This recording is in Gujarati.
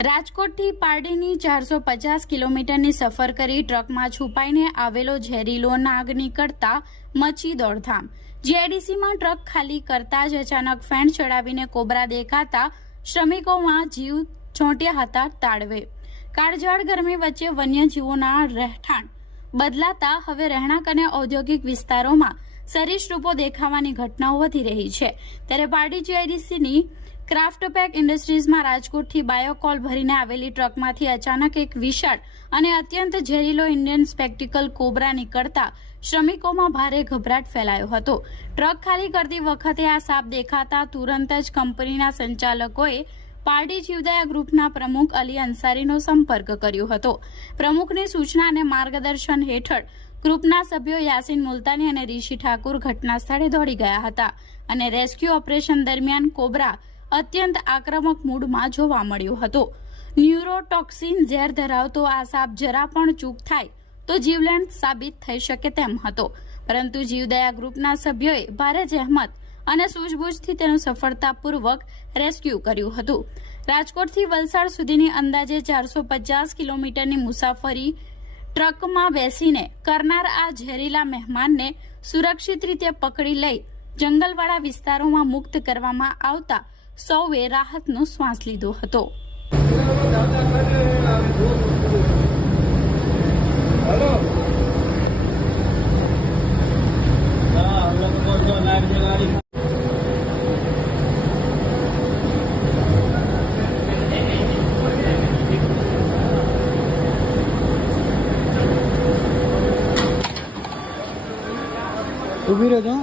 રાજકોટથી પારડીની 450 કિલોમીટરની સફર કરી ટ્રકમાં છુપાઈને આવેલો ઝેરીલો નાગ નીકળતા મચી દોડધામ। જીઆઈડીસીમાં ટ્રક ખાલી કરતા જ અચાનક ફેણ ચડાવીને કોબરા દેખાતા શ્રમિકોમાં જીવ ચોંટ્યા હતા તાળવે। કાળઝાળ ગરમી વચ્ચે વન્યજીવોના રહેઠાણ બદલાતા હવે રહેણાંક અને ઔદ્યોગિક વિસ્તારોમાં સરીસૃપો દેખાવાની ઘટનાઓ વધી રહી છે। ત્યારે પારડી જીઆઈડીસીની ક્રાફ્ટપેક ઇન્ડસ્ટ્રીઝમાં રાજકોટથી બાયોકોલ ભરીને આવેલી ટ્રકમાંથી અચાનક એક વિશાળ અને અત્યંત ઝેરીલો ઇન્ડિયન સ્પેક્ટિકલ કોબરા નીકળતા શ્રમિકોમાં ભારે ગભરાટ ફેલાયો હતો। ટ્રક ખાલી કરતી વખતે આ સાપ દેખાતા તુરંત જ કંપનીના સંચાલકોએ પારડી જીવદયા ગ્રુપના પ્રમુખ અલી અંસારીનો સંપર્ક કર્યો હતો। પ્રમુખની સૂચના અને માર્ગદર્શન હેઠળ ગ્રુપના સભ્યો યાસીન મુલતાની અને ઋષિ ઠાકુર ઘટના સ્થળે દોડી ગયા હતા અને રેસ્ક્યુ ઓપરેશન દરમિયાન કોબરા અત્યંત આક્રમક મૂડમાં જોવા મળ્યો હતો। ન્યુરોટોક્સિન ઝેર ધરાવતો આ સાપ જરા પણ ચૂક થાય તો જીવલેણ સાબિત થઈ શકે તેમ હતો, પરંતુ જીવદયા ગ્રુપના સભ્યોએ ભારે જહેમત અને સૂઝબૂછથી તેનું સફળતાપૂર્વક રેસ્ક્યુ કર્યું હતું। રાજકોટથી વલસાડ સુધીની અંદાજે 450 કિલોમીટરની મુસાફરી ટ્રકમાં બેસીને કરનાર આ ઝેરીલા મહેમાનને સુરક્ષિત રીતે પકડી લઈ જંગલવાળા વિસ્તારોમાં મુક્ત કરવામાં આવતા સૌએ રાહતનો શ્વાસ લીધો હતો। ઉભી રહેજો।